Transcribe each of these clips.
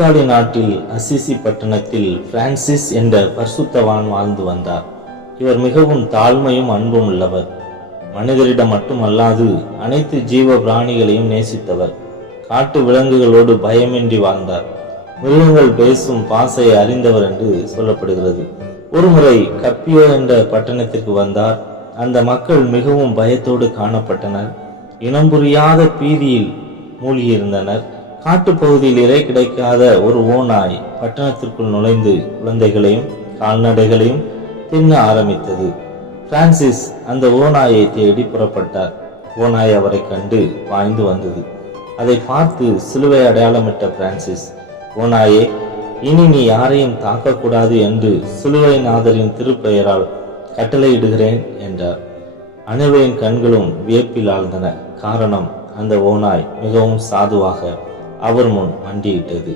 Italy நாட்டில் Assisi பட்டணத்தில் Francis என்ற பரிசுத்தவான் வாழ்ந்து வந்தார். இவர் மிகவும் தாழ்மையும் அன்பும் உள்ளவர். மனிதரிடம் மட்டுமல்லாது அனைத்து ஜீவ பிராணிகளையும் நேசித்தவர். காட்டு விலங்குகளோடு பயமின்றி வாழ்ந்தார். மிருகங்கள் பேசும் பாசையை அறிந்தவர் என்று சொல்லப்படுகிறது. ஒருமுறை கப்பியோ என்ற பட்டணத்திற்கு வந்தார். அந்த மக்கள் மிகவும் பயத்தோடு காணப்பட்டனர். இனம் புரியாத பீதியில் மூழ்கியிருந்தனர். காட்டுப்பகுதியில் இறை கிடைக்காத ஒரு ஓநாய் பட்டணத்திற்குள் நுழைந்து குழந்தைகளையும் கால்நடைகளையும் தின்ன ஆரம்பித்தது. பிரான்சிஸ் அந்த ஓநாயை தேடி புறப்பட்டார். ஓநாய் அவரை கண்டு பாய்ந்து வந்தது. அதை பார்த்து சிலுவை அடையாளமிட்ட பிரான்சிஸ் ஓநாயே இனி நீ யாரையும் தாக்கக்கூடாது என்று சிலுவை நாதரின் திருப்பெயரால் கட்டளையிடுகிறேன் என்றார். அனைவரின் கண்களும் வியப்பில் ஆழ்ந்தன. காரணம் அந்த ஓநாய் மிகவும் சாதுவாக அவர் முன் மண்டியிட்டது.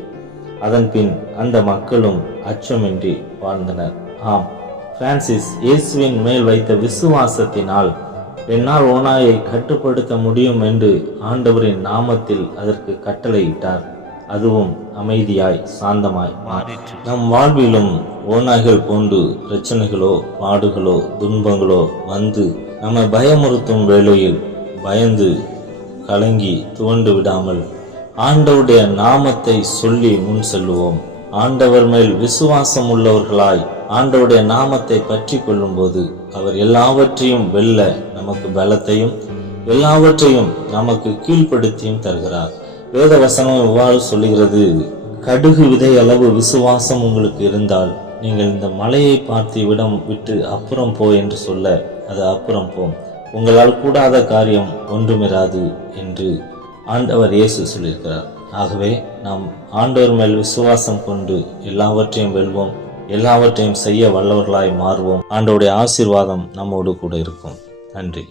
அதன்பின் அந்த மக்களும் அச்சமின்றி வாழ்ந்தனர். ஆம் பிரான்சிஸ் இயேசுவின் மேல் வைத்த விசுவாசத்தினால் என்னால் ஓநாயை கட்டுப்படுத்த முடியும் என்று ஆண்டவரின் நாமத்தில் அதற்கு கட்டளையிட்டார். அதுவும் அமைதியாய் சாந்தமாய் மாறிற்று. நம் வாழ்விலும் ஓநாய்கள் போன்று பிரச்சனைகளோ பாடுகளோ துன்பங்களோ வந்து நம்மை பயமுறுத்தும் வேளையில் பயந்து கலங்கி துவண்டு விடாமல் ஆண்டவருடைய நாமத்தை சொல்லி முன் செல்லுவோம். ஆண்டவர் மேல் விசுவாசம் உள்ளவர்களாய் ஆண்டவருடைய நாமத்தை பற்றி கொள்ளும்போது அவர் எல்லாவற்றையும் வெல்ல நமக்கு பலத்தையும் எல்லாவற்றையும் நமக்கு கீழ்ப்படுத்தியும் தருகிறார். வேத வசனம் இவ்வாறு சொல்லுகிறது கடுகு விதை அளவு விசுவாசம் உங்களுக்கு இருந்தால் நீங்கள் இந்த மலையை பார்த்து விடம் விட்டு அப்புறம் போ என்று சொல்ல அது அப்புறம் போம். உங்களால் கூடாத காரியம் ஒன்றுமிராது என்று ஆண்டவர் இயேசு சொல்லியிருக்கிறார். ஆகவே நாம் ஆண்டவர் மேல் விசுவாசம் கொண்டு எல்லாவற்றையும் வெல்வோம் எல்லாவற்றையும் செய்ய வல்லவர்களாய் மாறுவோம். ஆண்டவருடைய ஆசீர்வாதம் நம்மோடு கூட இருக்கும். நன்றி.